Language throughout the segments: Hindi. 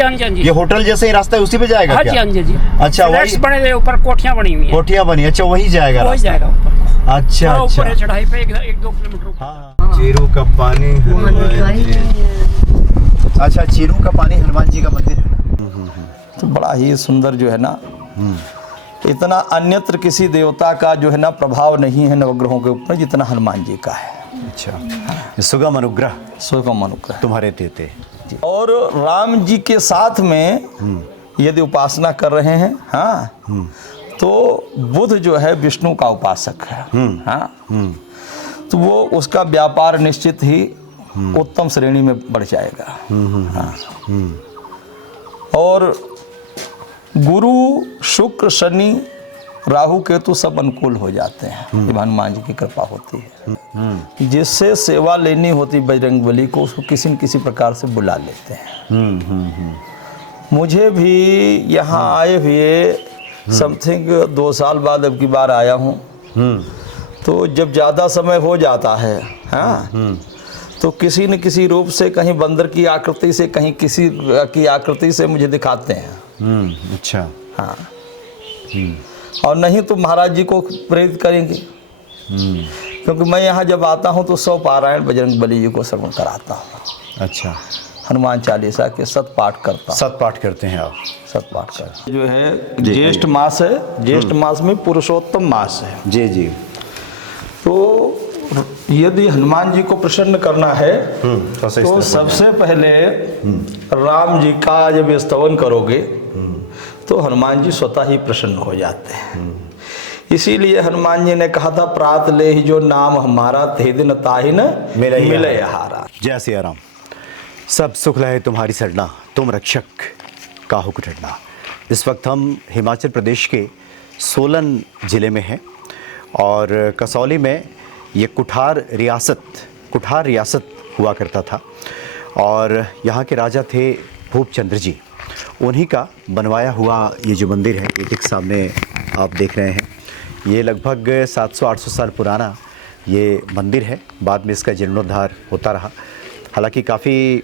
जी हाँ जी हाँ जी। ये होटल जैसे ही रास्ता है उसी पे जाएगा हाँ क्या? जी हाँ जी जी। अच्छा, फ्लैट्स वही बने हुए ऊपर कोठियाँ बनी हुई हैं। कोठियाँ बनी, अच्छा वही जाएगा वही रास्ता। जाएगा ऊपर। अच्छा हाँ, ऊपर है अच्छा। चढ़ाई पे 1-2 किलोमीटर ऊपर। हाँ, चीरू का पानी हनुमान जी। अच्छा, चीरू का पानी हनुमान जी का मंदिर है ना? तो बड़ा ही सुंदर जो है ना, इतना अन्यत्र किसी देवता का जो है ना प्रभाव नहीं है नवग्रहों के ऊपर जितना हनुमान जी का है। अच्छा, सुगम अनुग्रह सुगम अनुग्रह तुम्हारे देते। और राम जी के साथ में यदि उपासना कर रहे हैं, हाँ, तो बुध जो है विष्णु का उपासक है, हाँ, तो वो उसका व्यापार निश्चित ही उत्तम श्रेणी में बढ़ जाएगा। हाँ। और गुरु शुक्र शनि राहु केतु सब अनुकूल हो जाते हैं जब हनुमान जी की कृपा होती है। जिससे सेवा लेनी होती बजरंगबली को, उसको किसी न किसी प्रकार से बुला लेते हैं। मुझे भी यहाँ आए हुए समथिंग 2 साल बाद अब की बार आया हूँ। तो जब ज़्यादा समय हो जाता है, हाँ, तो किसी न किसी रूप से, कहीं बंदर की आकृति से, कहीं किसी की आकृति से मुझे दिखाते हैं। अच्छा, हाँ। और नहीं तो महाराज जी को प्रेरित करेंगे, क्योंकि मैं यहाँ जब आता हूँ तो 100 पारायण बजरंगबली जी को श्रवण कराता हूँ। अच्छा, हनुमान चालीसा के 7 पाठ करता हूँ। 7 पाठ करते हैं आप? 7 पाठ करता जो है ज्येष्ठ मास है, ज्येष्ठ मास में पुरुषोत्तम मास है। जी जी। तो यदि हनुमान जी को प्रसन्न करना है तो सबसे पहले राम जी का जब स्तवन करोगे तो हनुमान जी स्वतः ही प्रसन्न हो जाते हैं। इसीलिए हनुमान जी ने कहा था, प्रात ले ही जो नाम हमारा, ते दिन ताहिन मिले हारा। जय सिया राम। सब सुख लहे तुम्हारी सरना, तुम रक्षक काहू को डरना। इस वक्त हम हिमाचल प्रदेश के सोलन ज़िले में हैं और कसौली में ये कुठार रियासत हुआ करता था और यहाँ के राजा थे भूपचंद्र जी। उन्हीं का बनवाया हुआ ये जो मंदिर है, ये ठीक सामने आप देख रहे हैं, ये लगभग 700-800 साल पुराना ये मंदिर है। बाद में इसका जीर्णोद्धार होता रहा। हालांकि काफ़ी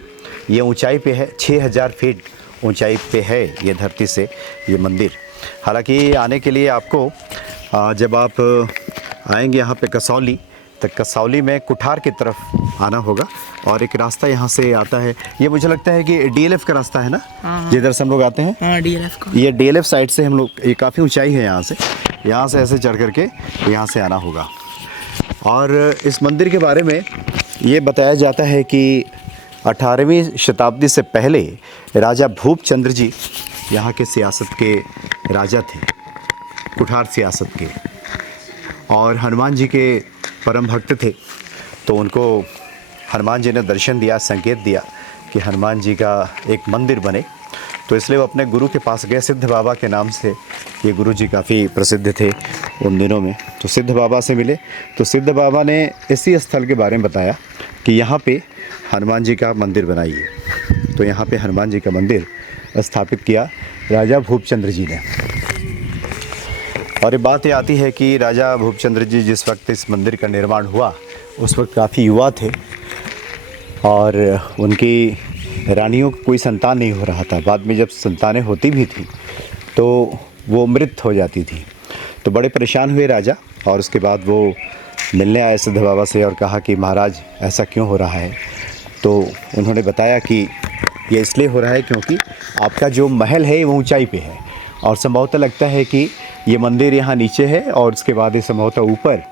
ये ऊंचाई पे है, 6000 फीट ऊंचाई पे है ये धरती से ये मंदिर। हालांकि आने के लिए आपको जब आप आएंगे यहाँ पे कसौली, तो कसौली में कुठार की तरफ आना होगा और एक रास्ता यहाँ से आता है। ये मुझे लगता है कि डीएलएफ का रास्ता है ना, जिधर से हम लोग आते हैं। हाँ, डीएलएफ का। ये डीएलएफ साइड से हम लोग, ये काफ़ी ऊंचाई है यहाँ से ऐसे चढ़ करके यहाँ से आना होगा। और इस मंदिर के बारे में ये बताया जाता है कि 18वीं शताब्दी से पहले राजा भूपचंद्र जी यहाँ के सियासत के राजा थे, कुठार सियासत के, और हनुमान जी के परम भक्त थे। तो उनको हनुमान जी ने दर्शन दिया, संकेत दिया कि हनुमान जी का एक मंदिर बने। तो इसलिए वो अपने गुरु के पास गए, सिद्ध बाबा के नाम से ये गुरु जी काफ़ी प्रसिद्ध थे उन दिनों में। तो सिद्ध बाबा से मिले तो सिद्ध बाबा ने इसी स्थल के बारे में बताया कि यहाँ पे हनुमान जी का मंदिर बनाइए। तो यहाँ पे हनुमान जी का मंदिर स्थापित किया राजा भूपचंद्र जी ने। और ये बात ये आती है कि राजा भूपचंद्र जी जिस वक्त इस मंदिर का निर्माण हुआ उस वक्त काफ़ी युवा थे और उनकी रानियों को कोई संतान नहीं हो रहा था। बाद में जब संतानें होती भी थी तो वो मृत हो जाती थी। तो बड़े परेशान हुए राजा और उसके बाद वो मिलने आए सिद्ध बाबा से और कहा कि महाराज ऐसा क्यों हो रहा है। तो उन्होंने बताया कि ये इसलिए हो रहा है क्योंकि आपका जो महल है वो ऊंचाई पे है और संभवतः लगता है कि ये मंदिर यहाँ नीचे है और उसके बाद ये संभवतः ऊपर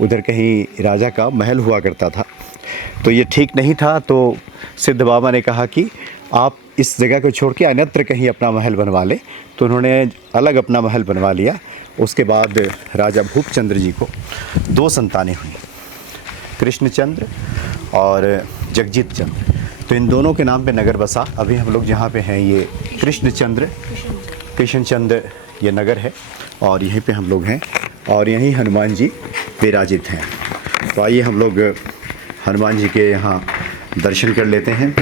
उधर कहीं राजा का महल हुआ करता था। तो ये ठीक नहीं था। तो सिद्ध बाबा ने कहा कि आप इस जगह को छोड़ के अन्यत्र कहीं अपना महल बनवा लें। तो उन्होंने अलग अपना महल बनवा लिया। उसके बाद राजा भूपचंद्र जी को 2 संतानें हुई, कृष्णचंद्र और जगजीत चंद्र। तो इन दोनों के नाम पे नगर बसा। अभी हम लोग जहाँ पे हैं ये कृष्णचंद्र ये नगर है और यहीं पे हम लोग हैं और यहीं हनुमान जी विराजित हैं। तो आइए हम लोग हनुमान जी के यहाँ दर्शन कर लेते हैं।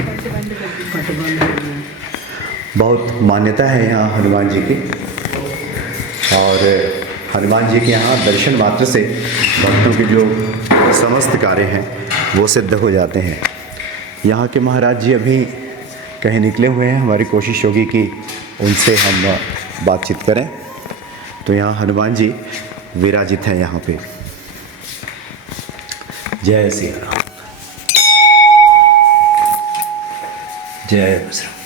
बहुत मान्यता है यहाँ हनुमान जी की और हनुमान जी के यहाँ दर्शन मात्र से भक्तों के जो समस्त कार्य हैं वो सिद्ध हो जाते हैं। यहाँ के महाराज जी अभी कहीं निकले हुए हैं, हमारी कोशिश होगी कि उनसे हम बातचीत करें। तो यहाँ हनुमान जी विराजित हैं यहाँ पे। जय श्री राम, जय बजरंग।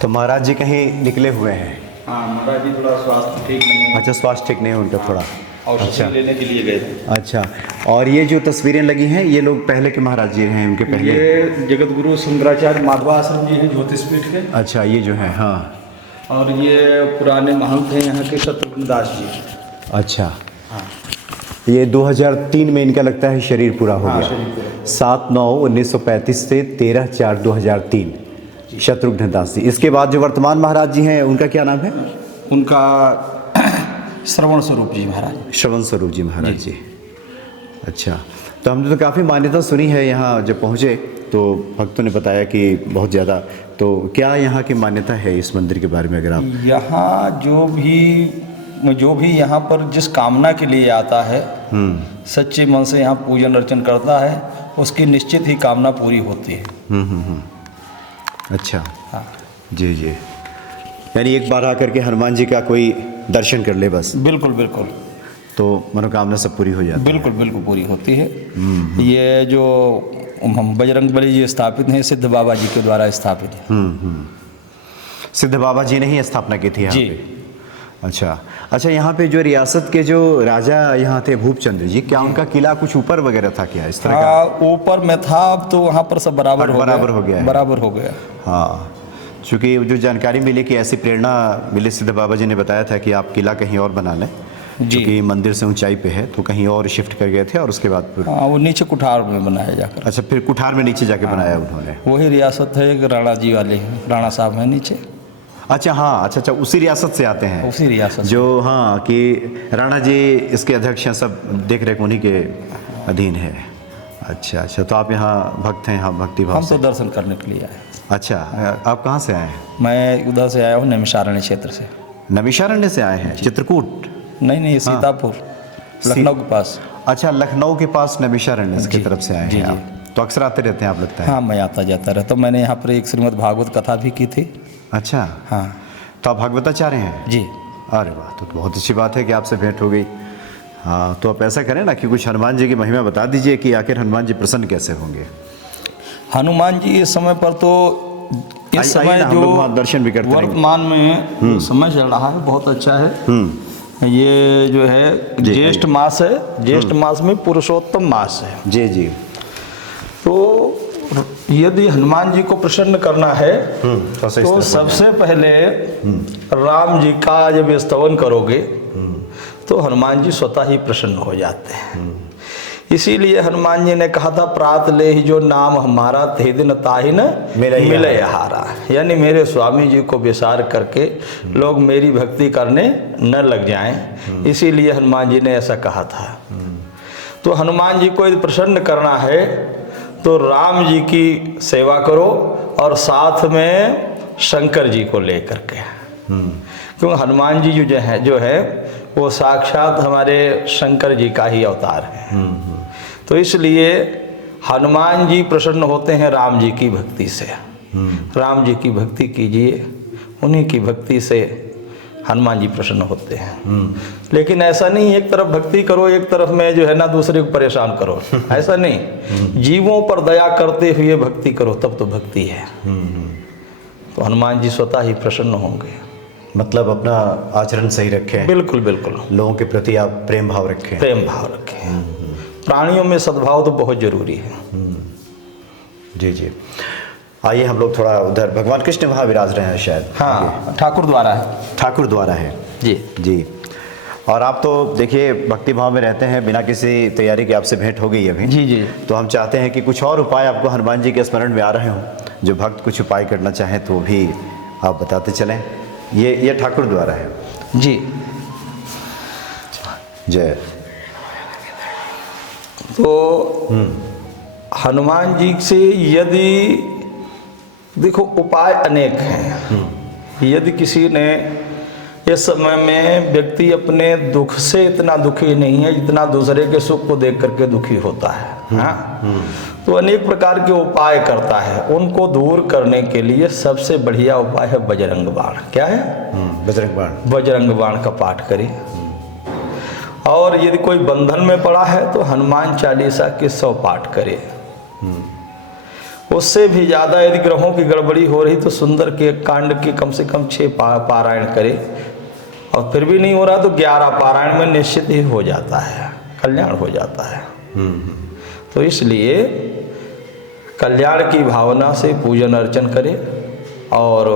तो महाराज जी कहीं निकले हुए हैं? हाँ, महाराज जी थोड़ा स्वास्थ्य ठीक नहीं है। अच्छा, स्वास्थ्य ठीक नहीं है उनका थोड़ा। औषधि लेने के लिए गए थे। अच्छा, और ये जो तस्वीरें लगी हैं ये लोग पहले के महाराज जी हैं, उनके पहले? ये जगत गुरु शंकराचार्य माधवाश्रम जी हैं ज्योतिषपीठ के। अच्छा, ये जो है, हाँ। और ये पुराने महंत हैं यहाँ के शत्रुघ्न दास जी। अच्छा, हाँ। ये 2003 में इनका लगता है शरीर पूरा हो गया। 7/9/1935 से 13/4/2003 शत्रुघ्न दास जी। इसके बाद जो वर्तमान महाराज जी हैं उनका क्या नाम है? उनका श्रवण स्वरूप जी महाराज। श्रवण स्वरूप जी महाराज जी। अच्छा, तो हमने तो काफ़ी मान्यता सुनी है। यहाँ जब पहुँचे तो भक्तों ने बताया कि बहुत ज़्यादा। तो क्या यहाँ की मान्यता है इस मंदिर के बारे में? अगर आप यहाँ जो भी यहाँ पर जिस कामना के लिए आता है, सच्चे मन से यहाँ पूजन अर्चन करता है, उसकी निश्चित ही कामना पूरी होती है। अच्छा, हाँ जी जी। यानी एक बार आकर के हनुमान जी का कोई दर्शन कर ले बस, बिल्कुल बिल्कुल, तो मनोकामना सब पूरी हो जाती है। बिल्कुल बिल्कुल पूरी होती है। ये जो बजरंग बली जी स्थापित हैं, सिद्ध बाबा जी के द्वारा स्थापित है। सिद्ध बाबा जी ने ही स्थापना की थी यहाँ जी। पे। अच्छा, यहाँ पे जो रियासत के जो राजा यहाँ थे भूपचंद्र जी, क्या उनका किला कुछ ऊपर वगैरह था क्या इस तरह का? ऊपर में था, अब तो वहाँ पर सब बराबर हो गया है। बराबर हो गया। हाँ, चूँकि जो जानकारी मिली कि ऐसी प्रेरणा मिली, सिद्ध बाबा जी ने बताया था कि आप किला कहीं और बना लें, क्योंकि मंदिर से ऊंचाई पे है, तो कहीं और शिफ्ट कर गए थे और उसके बाद फिर हाँ, वो नीचे कुठार में बनाया जाकर। अच्छा, फिर कुठार में नीचे जाके बनाया उन्होंने। वही रियासत है, एक राणा जी वाले हैं, राणा साहब हैं नीचे। अच्छा, हाँ, अच्छा, उसी रियासत से आते हैं। उसी रियासत जो, हाँ, कि राणा जी इसके अध्यक्ष हैं, सब देख रेख उन्हीं के अधीन है। अच्छा, तो आप यहाँ भक्त हैं, यहाँ भक्ति भाव हम से? तो दर्शन करने के लिए आए। अच्छा, आप कहाँ से आए हैं? मैं उधर से आया हूँ, नैमिषारण्य क्षेत्र से। नैमिषारण्य से आए हैं? चित्रकूट? नहीं, सीतापुर, लखनऊ के पास। अच्छा, लखनऊ के पास नैमिषारण्य की तरफ से आए हैं जी। आप? तो अक्सर आते रहते हैं आप, लगता है? हाँ, मैं आता जाता रहता हूँ। मैंने यहाँ पर एक श्रीमद् भागवत कथा भी की थी। अच्छा, हाँ। तो आप भागवताचार्य हैं? जी। अरे वाह, तो बहुत अच्छी बात है कि आपसे भेंट हो गई। हाँ, तो आप ऐसा करें ना कि कुछ हनुमान जी की महिमा बता दीजिए कि आखिर हनुमान जी प्रसन्न कैसे होंगे। हनुमान जी इस समय पर तो इस समय जो दर्शन भी करते वर्तमान में समय चल रहा है, बहुत अच्छा है। ये जो है ज्येष्ठ मास है, ज्येष्ठ मास में पुरुषोत्तम मास है। जी जी। तो यदि हनुमान जी को प्रसन्न करना है तो सबसे पहले राम जी का जब स्तवन करोगे तो हनुमान जी स्वतः ही प्रसन्न हो जाते हैं। इसीलिए हनुमान जी ने कहा था, प्रात ले ही जो नाम हमारा ते दिन ताहिन मिले हारा। यानी मेरे स्वामी जी को विसार करके लोग मेरी भक्ति करने न लग जाएं, इसीलिए हनुमान जी ने ऐसा कहा था। तो हनुमान जी को यदि प्रसन्न करना है तो राम जी की सेवा करो और साथ में शंकर जी को लेकर के, क्योंकि हनुमान जी जो है वो साक्षात हमारे शंकर जी का ही अवतार है। तो इसलिए हनुमान जी प्रसन्न होते हैं राम जी की भक्ति से। राम जी की भक्ति कीजिए, उन्हीं की भक्ति से हनुमान जी प्रसन्न होते हैं। लेकिन ऐसा नहीं एक तरफ भक्ति करो, एक तरफ में जो है ना दूसरे को परेशान करो, ऐसा नहीं। जीवों पर दया करते हुए भक्ति करो, तब तो भक्ति है। तो हनुमान जी स्वतः ही प्रसन्न होंगे। मतलब अपना आचरण सही रखें। बिल्कुल बिल्कुल, लोगों के प्रति आप प्रेम भाव रखें। प्रेम भाव रखें। प्राणियों में सद्भाव तो बहुत जरूरी है। जी जी। आइए हम लोग थोड़ा उधर, भगवान कृष्ण वहाँ विराज रहे हैं शायद। हाँ, ठाकुर द्वारा है। ठाकुर द्वारा है जी जी। और आप तो देखिए भक्ति भाव में रहते हैं, बिना किसी तैयारी के आपसे भेंट हो गई अभी। जी जी। तो हम चाहते हैं कि कुछ और उपाय आपको हनुमान जी के स्मरण में आ रहे हों, जो भक्त कुछ उपाय करना चाहें तो भी आप बताते चलें। ये ठाकुर द्वारा है जी। जय। तो हनुमान जी से यदि देखो उपाय अनेक हैं। यदि किसी ने इस समय में व्यक्ति अपने दुख से इतना दुखी नहीं है जितना दूसरे के सुख को देख करके दुखी होता है। हाँ, तो अनेक प्रकार के उपाय करता है। उनको दूर करने के लिए सबसे बढ़िया उपाय है बजरंग बाण। क्या है? बजरंग बाण। बजरंग बाण का पाठ करें। और यदि कोई बंधन में पड़ा है तो हनुमान चालीसा के 100 पाठ करे। उससे भी ज़्यादा यदि ग्रहों की गड़बड़ी हो रही तो सुंदर के कांड के कम से कम 6 पारायण करे। और फिर भी नहीं हो रहा तो 11 पारायण में निश्चित ही हो जाता है, कल्याण हो जाता है। तो इसलिए कल्याण की भावना से पूजन अर्चन करे और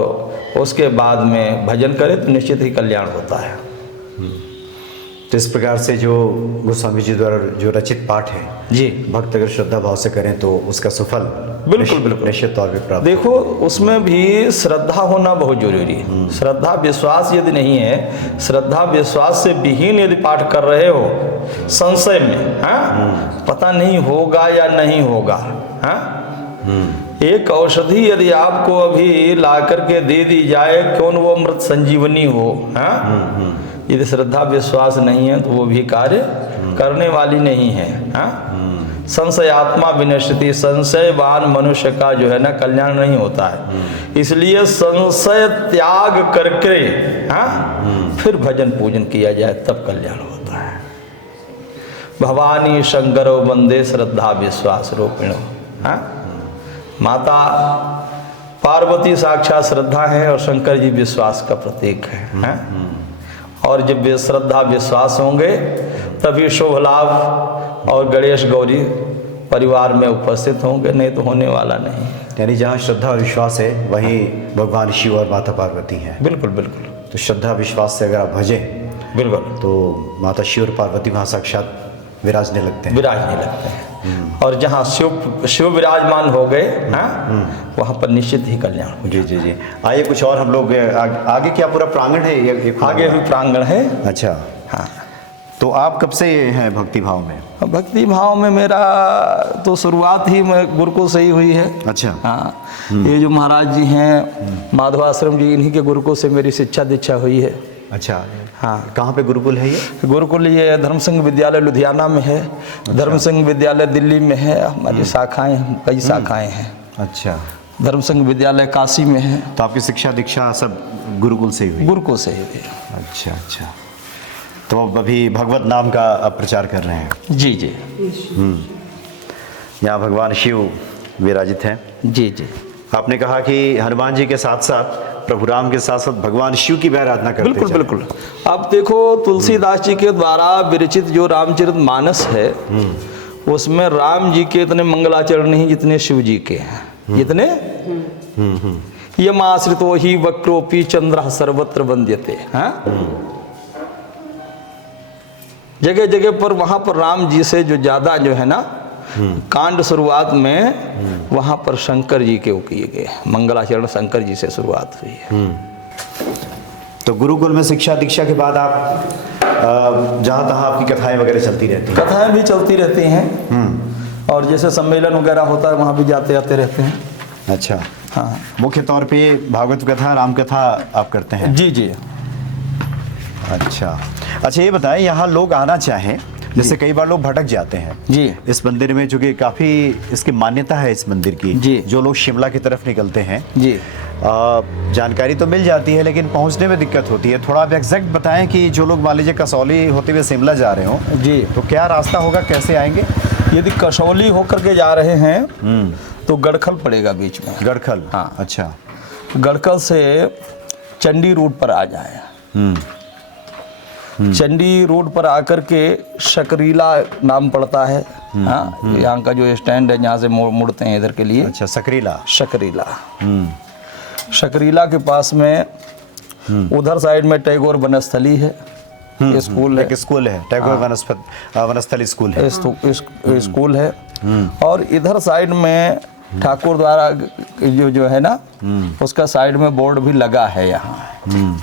उसके बाद में भजन करे तो निश्चित ही कल्याण होता है। तो इस प्रकार से जो गोस्वामी जी द्वारा जो रचित पाठ है जी, भक्त अगर श्रद्धा भाव से करें तो उसका सुफल बिल्कुल निश्चित तौर पे प्राप्त। देखो, उसमें भी श्रद्धा होना बहुत जरूरी है। श्रद्धा विश्वास यदि नहीं है, श्रद्धा विश्वास से विहीन यदि पाठ कर रहे हो संशय में, हाँ, पता नहीं होगा या नहीं होगा, हाँ, एक औषधि यदि आपको अभी ला करके दे दी जाए, क्यों वो अमृत संजीवनी हो, हाँ, यदि श्रद्धा विश्वास नहीं है तो वो भी कार्य करने वाली नहीं है। हाँ, संशय आत्मा विनश्यति, संशयवान मनुष्य का जो है ना कल्याण नहीं होता है। इसलिए संशय त्याग करके, हाँ, फिर भजन पूजन किया जाए तब कल्याण होता है। भवानी शंकरो वंदे श्रद्धा विश्वास रूपिणो। हाँ, माता पार्वती साक्षात श्रद्धा है और शंकर जी विश्वास का प्रतीक है। हाँ? और जब श्रद्धा विश्वास होंगे तभी शुभ लाभ और गणेश गौरी परिवार में उपस्थित होंगे, नहीं तो होने वाला नहीं। यानी जहाँ श्रद्धा और विश्वास है वहीं भगवान शिव और माता पार्वती हैं। बिल्कुल बिल्कुल। तो श्रद्धा विश्वास से अगर आप भजें बिल्कुल तो माता शिव और पार्वती वहाँ साक्षात विराजने लगते हैं। और जहाँ शिव विराजमान हो गए, हाँ, वहाँ पर निश्चित ही कल्याण हो। जी जी जी। आइए कुछ और हम लोग आगे क्या पूरा प्रांगण है? आगे भी प्रांगण है। अच्छा, हाँ। तो आप कब से हैं भक्ति भाव में? भक्ति भाव में मेरा तो शुरुआत ही गुरुकुल से ही हुई है। अच्छा। हाँ, ये जो महाराज जी हैं माधवाश्रम जी, इन्हीं के गुरुकुल से मेरी शिक्षा दीक्षा हुई है। अच्छा, हाँ। कहाँ पे गुरुकुल है ये? गुरुकुल ये धर्म संघ विद्यालय लुधियाना में है। अच्छा। धर्म संघ विद्यालय दिल्ली में है। हमारी शाखाएँ, कई शाखाएँ हैं। अच्छा। धर्म संघ विद्यालय काशी में है। तो आपकी शिक्षा दीक्षा सब गुरुकुल से ही हुई? गुरुकुल से ही हुई। अच्छा अच्छा। तो अब अभी भगवत नाम का आप प्रचार कर रहे हैं? जी जी। यहाँ भगवान शिव विराजित हैं? जी जी। आपने कहा कि हनुमान जी के साथ साथ प्रभु राम के साथ साथ भगवान शिव की भी आराधना करते हैं। बिल्कुल बिल्कुल। अब देखो, तुलसीदास जी के द्वारा विरचित जो रामचरित मानस है उसमें राम जी के इतने मंगलाचरण नहीं जितने शिव जी के हैं। जितने यमाश्रितो ही वक्रोपी चंद्र सर्वत्र वंद्यते। जगह जगह पर वहां पर राम जी से जो ज्यादा जो है ना कांड शुरुआत में वहां पर शंकर जी के किए गए, मंगलाचरण शंकर जी से शुरुआत हुई है। तो गुरुकुल में शिक्षा दीक्षा के बाद आप जहाँ तहाँ आपकी कथाएं वगैरह चलती रहती हैं? कथाएं भी चलती रहती हैं और जैसे सम्मेलन वगैरह होता है वहाँ भी जाते आते रहते हैं। अच्छा, हाँ। मुख्य तौर पे भागवत कथा राम कथा आप करते हैं? जी जी। अच्छा अच्छा, ये बताएं, यहाँ लोग आना चाहें, जैसे कई बार लोग भटक जाते हैं जी इस मंदिर में, चूँकि काफ़ी इसकी मान्यता है इस मंदिर की जी। जो लोग शिमला की तरफ निकलते हैं जी, जानकारी तो मिल जाती है लेकिन पहुंचने में दिक्कत होती है। थोड़ा आप एग्जैक्ट बताएं कि जो लोग मान लीजिए कसौली होते हुए शिमला जा रहे हो जी, तो क्या रास्ता होगा, कैसे आएंगे? यदि कसौली होकर के जा रहे हैं तो गड़खल पड़ेगा बीच में। गड़खल? हाँ। अच्छा। गड़खल से चंडी रोड पर आ जाए। चंडी रोड पर आकर के शकरीला नाम पड़ता है। हाँ, यहाँ का जो स्टैंड है जहाँ से मुड़ते हैं इधर के लिए। अच्छा, सकरीला। शकरीला। शकरीला के पास में उधर साइड में टैगोर वनस्थली है, स्कूल है। एक स्कूल है, टैगोर वनस्थली स्कूल है। स्कूल है। और इधर साइड में ठाकुर द्वारा जो है ना उसका साइड में बोर्ड भी लगा है यहाँ।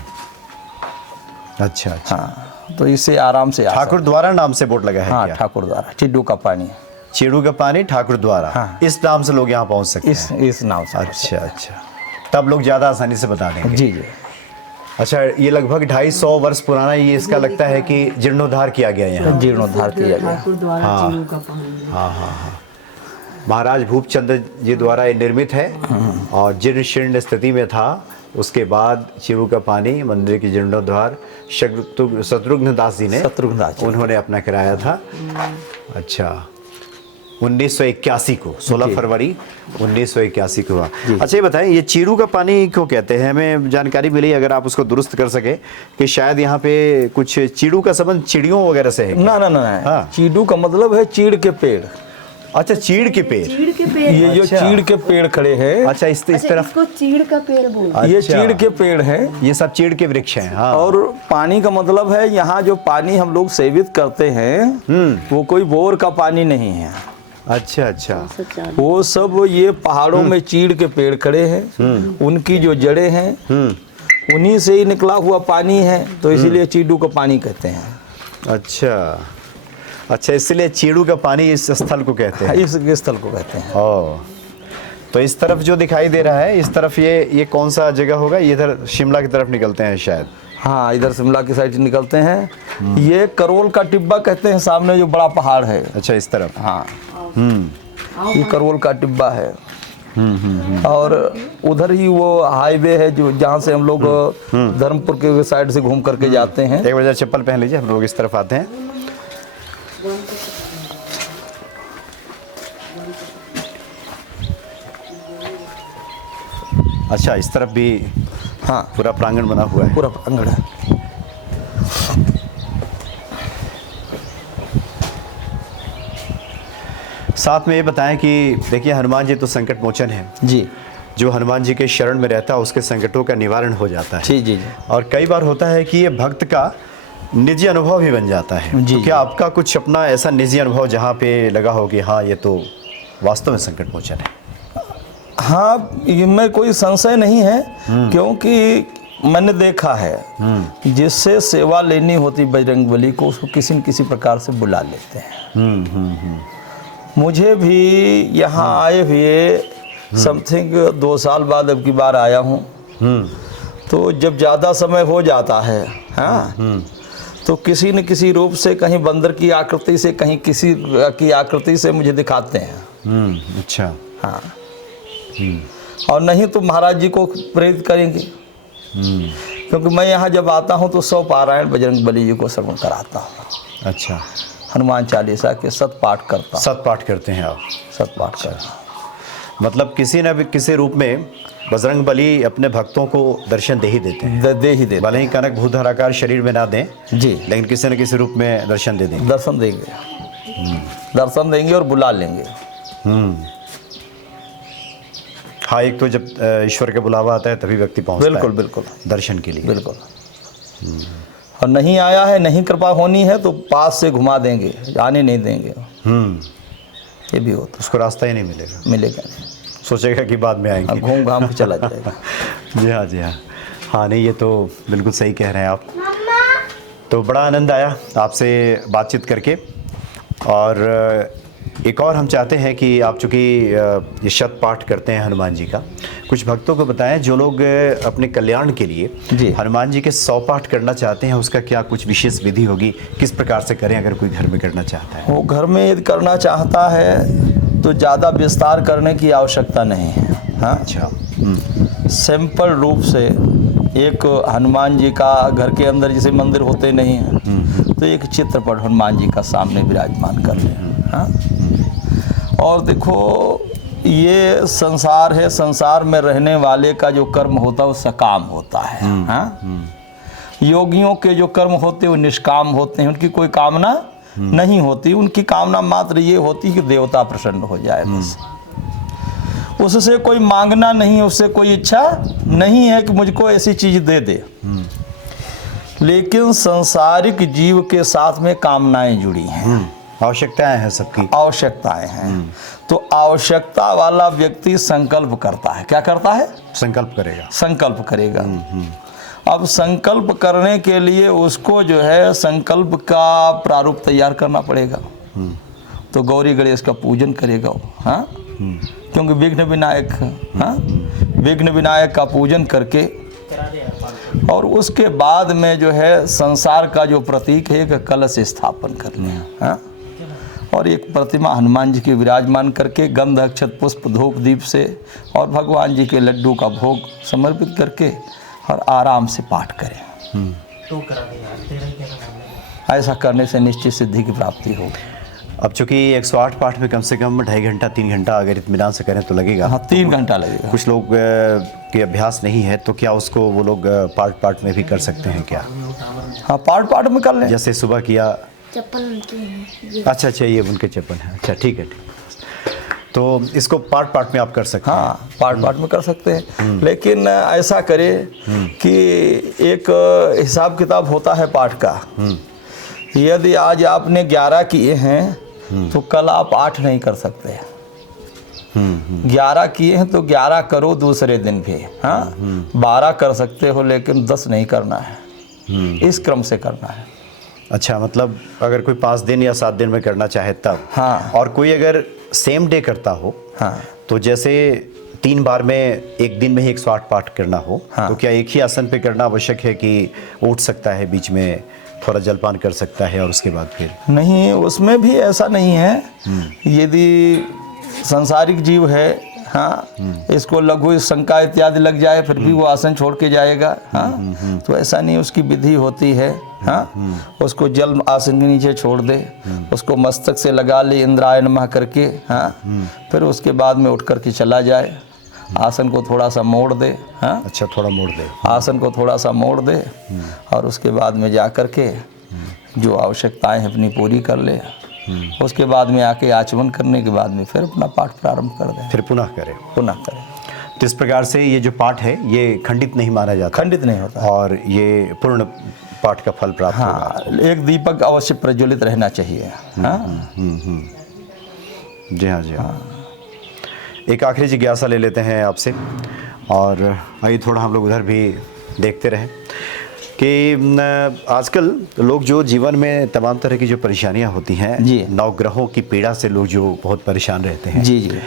अच्छा अच्छा। हाँ, तो इससे आराम से ठाकुर द्वारा नाम से बोर्ड लगा है? हाँ, क्या? ठाकुर द्वारा। चिड्डू का पानी। चिड़ू का पानी ठाकुर द्वारा। हाँ। इस नाम से लोग यहाँ पहुँच सकते हैं? इस नाम से। अच्छा अच्छा, तब लोग ज़्यादा आसानी से बता देंगे। जी जी। अच्छा, ये लगभग 250 वर्ष पुराना ये इसका लगता है कि जीर्णोद्धार किया गया यहाँ। जीर्णोद्धार किया गया। ठाकुर द्वारा चीरू का पानी। हाँ। महाराज भूपचंद्र जी द्वारा ये निर्मित है और जीर्ण शीर्ण स्थिति में था। उसके बाद चीरू का पानी मंदिर की जीर्णोद्धार शत्रुघ्न दास जी ने उन्होंने अपना कराया था। अच्छा, 1981 को 16 फरवरी 1981 को हुआ। अच्छा, ये बताएं ये चीरू का पानी क्यों कहते हैं? हमें जानकारी मिली, अगर आप उसको दुरुस्त कर सके, कि शायद यहाँ पे कुछ चीड़ू का संबंध चिड़ियों वगैरह से है। ना। हाँ। चीड़ू का मतलब है चीड़ के पेड़। अच्छा, चीड़ के पेड़। चीड़ के पेड़। ये जो चीड़ के पेड़ खड़े हैं। अच्छा, इस तरफ इसको चीड़ का पेड़ बोलते हैं। ये चीड़ के पेड़ हैं। ये सब चीड़ के वृक्ष हैं। हाँ। और पानी का मतलब है यहाँ जो पानी हम लोग सेवित करते हैं वो कोई बोर का पानी नहीं है। अच्छा। वो सब ये पहाड़ों में चीड़ के पेड़ खड़े हैं, उनकी जो जड़ें हैं उन्हीं से ही निकला हुआ पानी है, तो इसीलिए चीड़ू का पानी कहते हैं। अच्छा, इसलिए चीड़ू का पानी इस स्थल को कहते हैं। इस स्थल को कहते हैं। ओह, तो इस तरफ जो दिखाई दे रहा है, इस तरफ ये कौन सा जगह होगा? ये इधर शिमला की तरफ निकलते हैं शायद। हाँ, इधर शिमला की साइड निकलते हैं। ये करोल का टिब्बा कहते हैं, सामने जो बड़ा पहाड़ है। अच्छा, इस तरफ। हाँ, ये करोल का टिब्बा है। और उधर ही वो हाईवे है जो जहाँ से हम लोग धर्मपुर के साइड से घूम करके जाते हैं। एक बार चप्पल पहन लीजिए, हम लोग इस तरफ आते हैं। अच्छा, इस तरफ भी हाँ, पूरा प्रांगण बना हुआ है। पूरा प्रांगण है। साथ में ये बताएं कि देखिए, हनुमान जी तो संकट मोचन है जी। जो हनुमान जी के शरण में रहता है उसके संकटों का निवारण हो जाता है। जी। और कई बार होता है कि ये भक्त का निजी अनुभव भी बन जाता है। जी, तो क्या आपका कुछ अपना ऐसा निजी अनुभव जहाँ पे लगा हो कि हाँ, ये तो वास्तव में संकट मोचन है? हाँ, इनमें कोई संशय नहीं है, क्योंकि मैंने देखा है जिससे सेवा लेनी होती बजरंगबली को, उसको किसी न किसी प्रकार से बुला लेते हैं। मुझे भी यहाँ आए हुए समथिंग 2 साल बाद अब की बार आया हूँ। तो जब ज़्यादा समय हो जाता है, हाँ, तो किसी न किसी रूप से, कहीं बंदर की आकृति से, कहीं किसी की आकृति से मुझे दिखाते हैं। अच्छा। हाँ। और नहीं तो महाराज जी को प्रेरित करेंगे, क्योंकि मैं यहाँ जब आता हूँ तो 100 पारायण बजरंगबली जी को श्रवण कराता हूँ। अच्छा। हनुमान चालीसा के 7 पाठ करता हूँ। 7 पाठ करते हैं आप? 7 पाठ करता हूँ। मतलब किसी न किसी रूप में बजरंगबली अपने भक्तों को दर्शन दे ही देते हैं। दे ही देते, भले ही कनक भूधराकार शरीर में ना दें जी, लेकिन किसी न किसी रूप में दर्शन दे देंगे। दर्शन देंगे। दर्शन देंगे और बुला लेंगे। हाँ, एक तो जब ईश्वर का बुलावा आता है तभी व्यक्ति पहुँचता है बिल्कुल दर्शन के लिए। बिल्कुल। और नहीं आया है, नहीं कृपा होनी है तो पास से घुमा देंगे, आने नहीं देंगे। ये भी होता, उसको रास्ता ही नहीं मिलेगा नहीं, सोचेगा कि बाद में आएंगे, घूम घाम के चला जाएगा। जी हाँ। हाँ, नहीं, ये तो बिल्कुल सही कह रहे हैं आप। तो बड़ा आनंद आया आपसे बातचीत करके। और एक और हम चाहते हैं कि आप चूँकि ये 7 पाठ करते हैं हनुमान जी का, कुछ भक्तों को बताएं जो लोग अपने कल्याण के लिए हनुमान जी के 100 पाठ करना चाहते हैं, उसका क्या कुछ विशेष विधि होगी? किस प्रकार से करें अगर कोई घर में करना चाहता है? वो घर में यदि करना चाहता है तो ज़्यादा विस्तार करने की आवश्यकता नहीं है। हाँ, अच्छा। सिंपल रूप से एक हनुमान जी का घर के अंदर जैसे मंदिर होते नहीं हैं, तो एक चित्रपट हनुमान जी का सामने विराजमान कर लें। हाँ, और देखो, ये संसार है, संसार में रहने वाले का जो कर्म होता है वो सकाम होता है। हाँ, योगियों के जो कर्म होते हैं वो निष्काम होते हैं, उनकी कोई कामना नहीं होती। उनकी कामना मात्र ये होती कि देवता प्रसन्न हो जाए, बस। उससे कोई मांगना नहीं, उससे कोई इच्छा नहीं है कि मुझको ऐसी चीज दे दे। लेकिन सांसारिक जीव के साथ में कामनाएं जुड़ी हैं, आवश्यकताएं हैं, सबकी आवश्यकताएं हैं। तो आवश्यकता वाला व्यक्ति संकल्प करता है। क्या करता है? संकल्प करेगा। अब संकल्प करने के लिए उसको जो है संकल्प का प्रारूप तैयार करना पड़ेगा। तो गौरी गणेश का पूजन करेगा। हाँ, क्योंकि विघ्न विनायक, हाँ, विघ्न विनायक का पूजन करके और उसके बाद में जो है संसार का जो प्रतीक है एक कलश स्थापन कर लिया, हाँ? और एक प्रतिमा हनुमान जी की विराजमान करके गंध अक्षत पुष्प धूप दीप से और भगवान जी के लड्डू का भोग समर्पित करके और आराम से पाठ करें। ऐसा करने से निश्चित सिद्धि की प्राप्ति होगी। अब चूंकि 108 पाठ में कम से कम 2.5 घंटा 3 घंटा अगर इत्मीनान से करें तो लगेगा। हाँ, 3 घंटा लगेगा। कुछ लोग के अभ्यास नहीं है तो क्या उसको वो लोग पार्ट में भी कर सकते हैं क्या? हाँ, पार्ट में कर लें। जैसे सुबह किया। चप्पल उनकी है। अच्छा, ये उनके चप्पल है। अच्छा, ठीक है। तो इसको पार्ट में आप कर सकते हैं। हाँ, पार्ट में कर सकते हैं, लेकिन ऐसा करें कि एक हिसाब किताब होता है पाठ का। यदि आज आपने 11 किए हैं तो कल आप 8 नहीं कर सकते। 11 किए हैं तो 11 करो दूसरे दिन भी, हाँ। 12 कर सकते हो लेकिन 10 नहीं करना है। इस क्रम से करना है। अच्छा, मतलब अगर कोई 5 दिन या 7 दिन में करना चाहे तब। हाँ। और कोई अगर सेम डे करता हो, हाँ, तो जैसे 3 बार में एक दिन में ही 108 पाठ करना हो, हाँ। तो क्या एक ही आसन पे करना आवश्यक है कि उठ सकता है, बीच में थोड़ा जलपान कर सकता है और उसके बाद फिर? नहीं, उसमें भी ऐसा नहीं है। यदि संसारिक जीव है, हाँ, इसको लघु शंका इत्यादि लग जाए फिर भी वो आसन छोड़ के जाएगा, हाँ। तो ऐसा नहीं, उसकी विधि होती है, हाँ। उसको जल आसन के नीचे छोड़ दे, उसको मस्तक से लगा ले इंद्राय नमः करके, हाँ। फिर उसके बाद में उठ करके चला जाए, आसन को थोड़ा सा मोड़ दे, हाँ। अच्छा, थोड़ा मोड़ दे, आसन को थोड़ा सा मोड़ दे और उसके बाद में जा कर के जो आवश्यकताएं अपनी पूरी कर ले। उसके बाद में आके आचमन करने के बाद में फिर अपना पाठ प्रारंभ कर दे, फिर पुनः करें। तो इस प्रकार से ये जो पाठ है ये खंडित नहीं माना जाता, खंडित नहीं होता और ये पूर्ण पाठ का फल प्राप्त होगा। हाँ, एक दीपक अवश्य प्रज्वलित रहना चाहिए, हाँ। जी हाँ, जी हाँ। एक आखिरी जिज्ञासा ले लेते हैं आपसे, और आइए थोड़ा हम लोग उधर भी देखते रहें कि आजकल लोग जो जीवन में तमाम तरह की जो परेशानियां होती हैं, जी, 9 ग्रहों की पीड़ा से लोग जो बहुत परेशान रहते हैं, जी जी,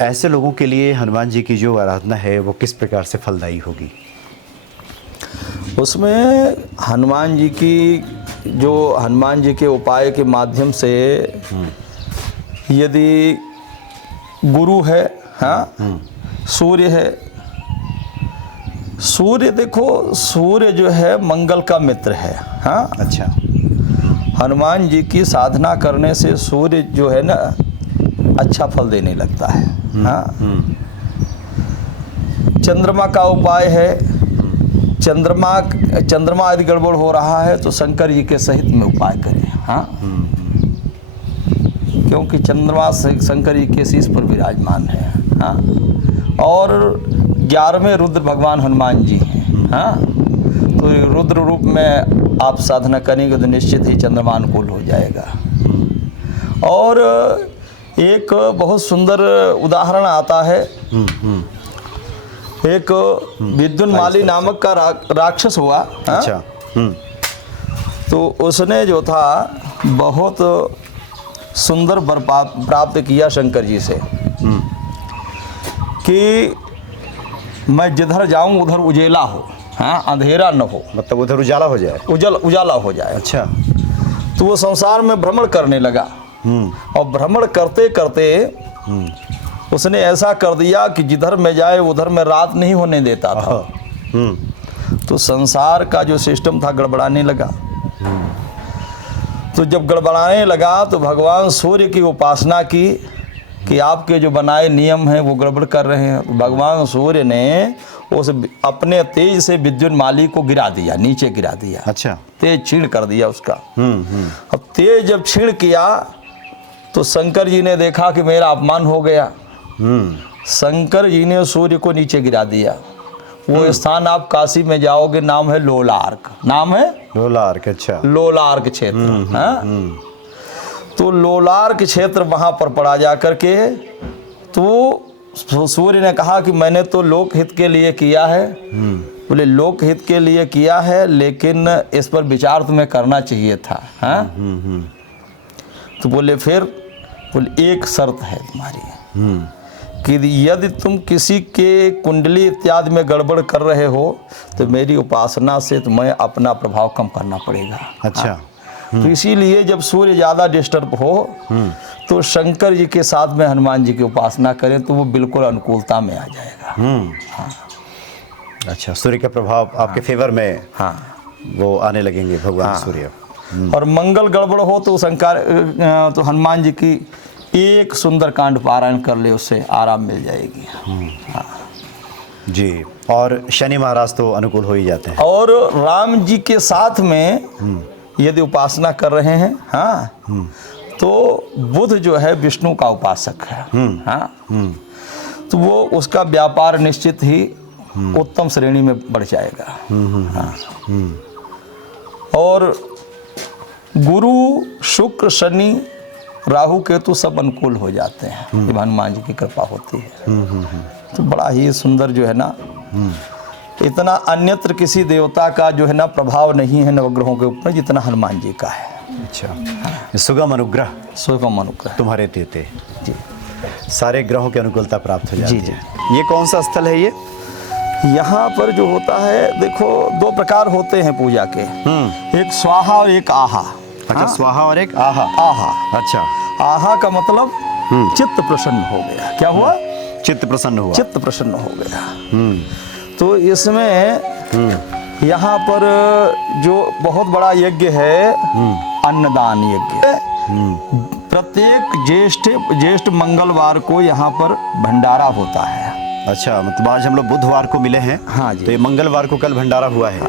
ऐसे लोगों के लिए हनुमान जी की जो आराधना है वो किस प्रकार से फलदायी होगी? उसमें हनुमान जी के उपाय के माध्यम से यदि गुरु है, हाँ, सूर्य है, सूर्य देखो, सूर्य जो है मंगल का मित्र है, हाँ। अच्छा, हनुमान जी की साधना करने से सूर्य जो है ना अच्छा फल देने लगता है, हाँ। चंद्रमा का उपाय है, चंद्रमा यदि गड़बड़ हो रहा है तो शंकर जी के सहित में उपाय करें, हाँ। क्योंकि चंद्रमा शंकर जी के शीश पर विराजमान है, हाँ। और 11वें रुद्र भगवान हनुमान जी हैं, हाँ। तो रुद्र रूप में आप साधना करेंगे तो निश्चित ही चंद्रमा अनुकूल हो जाएगा। और एक बहुत सुंदर उदाहरण आता है, एक विद्युन्माली नामक का राक्षस हुआ, हाँ? अच्छा, तो उसने जो था बहुत सुंदर वर प्राप्त किया शंकर जी से कि मैं जिधर जाऊं उधर उजेला हो, हाँ, अंधेरा न हो, मतलब उधर उजाला हो जाए, उजाला हो जाए। अच्छा, तो वो संसार में भ्रमण करने लगा, और भ्रमण करते करते उसने ऐसा कर दिया कि जिधर में जाए उधर में रात नहीं होने देता था। तो संसार का जो सिस्टम था गड़बड़ाने लगा। तो जब गड़बड़ाने लगा तो भगवान सूर्य की उपासना की कि आपके जो बनाए नियम हैं वो गड़बड़ कर रहे हैं। तो भगवान सूर्य ने उस अपने तेज से विद्युन्माली को गिरा दिया, नीचे गिरा दिया। अच्छा, तेज छीण कर दिया उसका। अब तेज जब छीण किया तो शंकर जी ने देखा कि मेरा अपमान हो गया। शंकर जी ने सूर्य को नीचे गिरा दिया। वो स्थान आप काशी में जाओगे, नाम है लोलार्क, नाम है लोलार्क। अच्छा, लोलार्क क्षेत्र, हाँ। तो लोलार्क क्षेत्र वहाँ पर पड़ा जा करके, तो सूर्य ने कहा कि मैंने तो लोकहित के लिए किया है। बोले लोकहित के लिए किया है लेकिन इस पर विचार तुम्हें करना चाहिए था, हाँ। तो बोले फिर, बोले एक शर्त है तुम्हारी कि यदि तुम किसी के कुंडली इत्यादि में गड़बड़ कर रहे हो तो मेरी उपासना से तुम्हें अपना प्रभाव कम करना पड़ेगा। अच्छा। तो इसीलिए जब सूर्य ज़्यादा डिस्टर्ब हो तो शंकर जी के साथ में हनुमान जी की उपासना करें तो वो बिल्कुल अनुकूलता में आ जाएगा। अच्छा, सूर्य का प्रभाव आपके फेवर में हाँ वो आने लगेंगे भगवान सूर्य। और मंगल गड़बड़ हो तो तो हनुमान जी की एक सुंदर कांड पारायण कर ले, उससे आराम मिल जाएगी। हाँ। जी, और शनि महाराज तो अनुकूल हो ही जाते हैं। और राम जी के साथ में यदि उपासना कर रहे हैं, हाँ, तो बुध जो है विष्णु का उपासक है। हाँ, तो वो उसका व्यापार निश्चित ही उत्तम श्रेणी में बढ़ जाएगा। हाँ। और गुरु शुक्र शनि राहु केतु सब अनुकूल हो जाते हैं जब हनुमान जी की कृपा होती है। तो बड़ा ही सुंदर जो है ना, इतना अन्यत्र किसी देवता का जो है ना प्रभाव नहीं है नवग्रहों के ऊपर जितना हनुमान जी का है। अच्छा, सुगम अनुग्रह सुगम अनुग्रह तुम्हारे देते जी, सारे ग्रहों की अनुकूलता प्राप्त हो जाती जी, है। ये कौन सा स्थल है ये? यहाँ पर जो होता है देखो, दो प्रकार होते हैं पूजा के, एक स्वाहा और एक आहा। अच्छा, स्वाहा और एक आहा। आहा, अच्छा, आहा का मतलब चित्त प्रसन्न हो गया। क्या हुआ? चित्त प्रसन्न हुआ। चित्त प्रसन्न हो गया। तो इसमें यहाँ पर जो बहुत बड़ा यज्ञ है अन्नदान यज्ञ। प्रत्येक ज्येष्ठ मंगलवार को यहाँ पर भंडारा होता है। अच्छा, मतलब आज हम लोग बुधवार को मिले हैं। हाँ जी। तो ये मंगलवार को कल भंडारा हुआ है।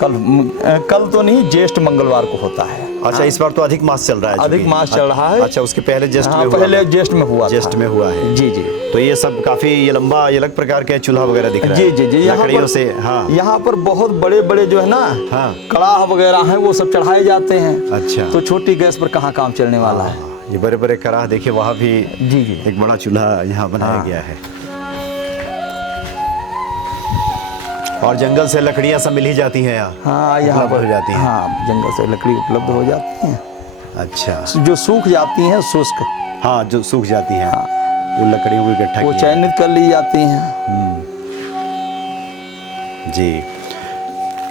कल तो नहीं, ज्येष्ठ मंगलवार को होता है। अच्छा, इस बार तो अधिक मास चल रहा है। अधिक मास चल रहा है। अच्छा, उसके पहले ज्येष्ठ में हुआ। पहले ज्येष्ठ में हुआ। ज्येष्ठ में हुआ है। जी जी। तो ये सब काफी ये लंबा, ये अलग प्रकार के चूल्हा वगैरह दिख रहा है। जी जी जी। लकड़ियों से। हाँ, यहाँ पर बहुत बड़े बड़े जो है ना, हाँ, कड़ाह वगैरह हैं, वो सब चढ़ाए जाते हैं। अच्छा। तो छोटी गैस पर कहाँ काम चलने वाला है। ये बड़े बड़े कड़ाह देखिए, वहाँ भी जी जी एक बड़ा चूल्हा यहाँ बनाया गया है। और जंगल से लकड़ियाँ सब मिल ही जाती हैं यहाँ। हाँ, यहाँ उपलब्ध पर हो जाती हैं। हाँ, जंगल से लकड़ी उपलब्ध हो जाती हैं। अच्छा, जो सूख जाती हैं शुष्क, हाँ, जो सूख जाती हैं वो लकड़ियों को इकट्ठा वो किया। चयनित कर ली जाती हैं। जी,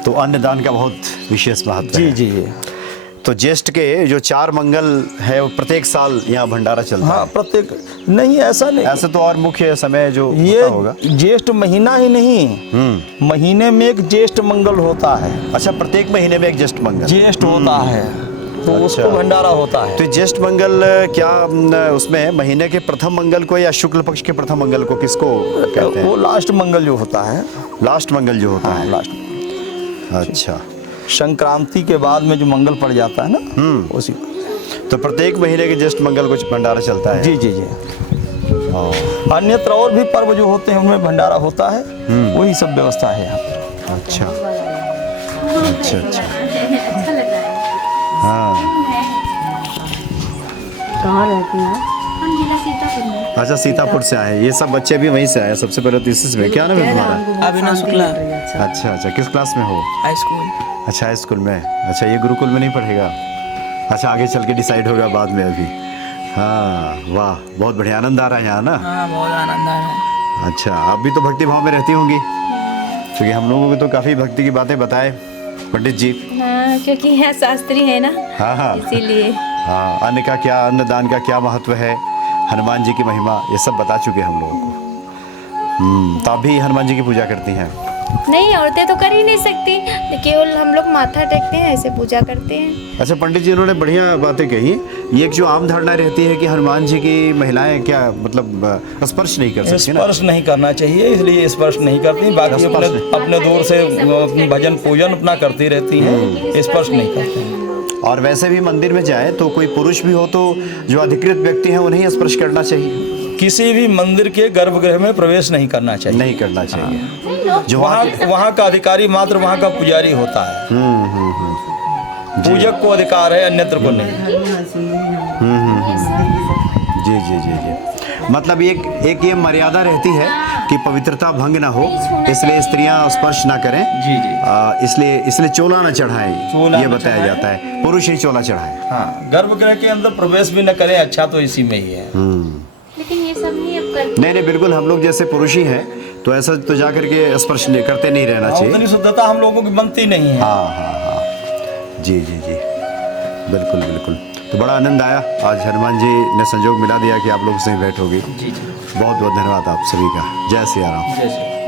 तो अन्नदान का बहुत विशेष महत्व है। जी जी। तो ज्येष्ठ के जो 4 मंगल है वो प्रत्येक साल यहाँ भंडारा चलता हाँ, है। प्रत्येक नहीं, ऐसा नहीं। ऐसे तो और मुख्य समय जो ये होता होगा। ज्येष्ठ महीना ही नहीं, महीने में एक ज्येष्ठ मंगल होता है। अच्छा, प्रत्येक महीने में एक ज्येष्ठ मंगल ज्येष्ठ होता है, तो उसको भंडारा होता है। तो ज्येष्ठ मंगल क्या उसमें महीने के प्रथम मंगल को या शुक्ल पक्ष के प्रथम मंगल को किसको कहते हैं? वो लास्ट मंगल जो होता है। लास्ट मंगल जो होता है। लास्ट। अच्छा, संक्रांति के बाद में जो मंगल पड़ जाता है ना, उसी। तो प्रत्येक महीने के ज्येष्ठ मंगल को भंडारा चलता है। जी जी जी। अन्यत्र और भी पर्व जो होते हैं उनमें भंडारा होता है, वही सब व्यवस्था है यहाँ पर। अच्छा अच्छा अच्छा। हाँ, कहाँ रहती हैं? हम जिला सीतापुर में। अच्छा, सीतापुर से आए। ये सब बच्चे भी वहीं से आए। सबसे पहले तो इसी में। क्या नाम है तुम्हारा? अविनाश शुक्ला। अच्छा अच्छा, किस क्लास में हो? High school. अच्छा, हाई स्कूल में। अच्छा, ये गुरुकुल में नहीं पढ़ेगा? अच्छा, आगे चल के डिसाइड होगा बाद में अभी। हाँ, वाह, बहुत बढ़िया। आनंद आ रहा है यहाँ ना? हाँ, बहुत आनंद आ रहा है। अच्छा, आप भी तो भक्ति भाव में रहती होंगी, क्योंकि हम लोगों को तो काफ़ी भक्ति की बातें बताए पंडित जी। हाँ, क्योंकि यहाँ शास्त्री है ना, हाँ हाँ, इसीलिए। हाँ, अन्न का क्या, अन्नदान का क्या महत्व है, हनुमान जी की महिमा, ये सब बता चुके हम लोगों को। तो आप भी हनुमान जी की पूजा करती हैं? नहीं, औरतें तो कर ही नहीं सकती, केवल हम लोग माथा टेकते हैं, ऐसे पूजा करते हैं। अच्छा, पंडित जी उन्होंने बढ़िया बातें कही। ये एक जो आम धारणा रहती है कि हनुमान जी की महिलाएं क्या मतलब स्पर्श नहीं कर सकती ना? स्पर्श नहीं करना चाहिए, इसलिए स्पर्श नहीं करती। बाकी अपने दूर से भजन पूजन अपना करती रहती हैं, स्पर्श नहीं करती हैं। और वैसे भी मंदिर में जाए तो कोई पुरुष भी हो तो जो अधिकृत व्यक्ति हैं उन्हें स्पर्श करना चाहिए। किसी भी मंदिर के गर्भगृह में प्रवेश नहीं करना चाहिए। नहीं करना चाहिए। जो वहाँ का अधिकारी मात्र वहाँ का पुजारी होता है। पूजक को अधिकार है, अन्यत्र को नहीं। जी जी जी जी। मतलब एक ये मर्यादा रहती है कि पवित्रता भंग ना हो, इसलिए स्त्रियां स्पर्श ना करें। जी जी। इसलिए चोला ना चढ़ाएं, ये बताया जाता है। पुरुष ही चोला चढ़ाए। हाँ, गर्भगृह के अंदर प्रवेश भी न करें, अच्छा तो इसी में ही है। लेकिन ये सब नहीं अब करते नहीं नहीं, बिल्कुल हम लोग जैसे पुरुष ही हैं तो ऐसा तो जा करके स्पर्श नहीं करते, नहीं रहना चाहिए। उतनी शुद्धता हम लोगों की बनती नहीं है। हाँ हाँ हाँ, जी जी जी, बिल्कुल बिल्कुल। तो बड़ा आनंद आया, आज हनुमान जी ने संजोग मिला दिया कि आप लोगों से भेंट होगी। जी जी, बहुत बहुत धन्यवाद आप सभी का। जय सिया राम। जैसे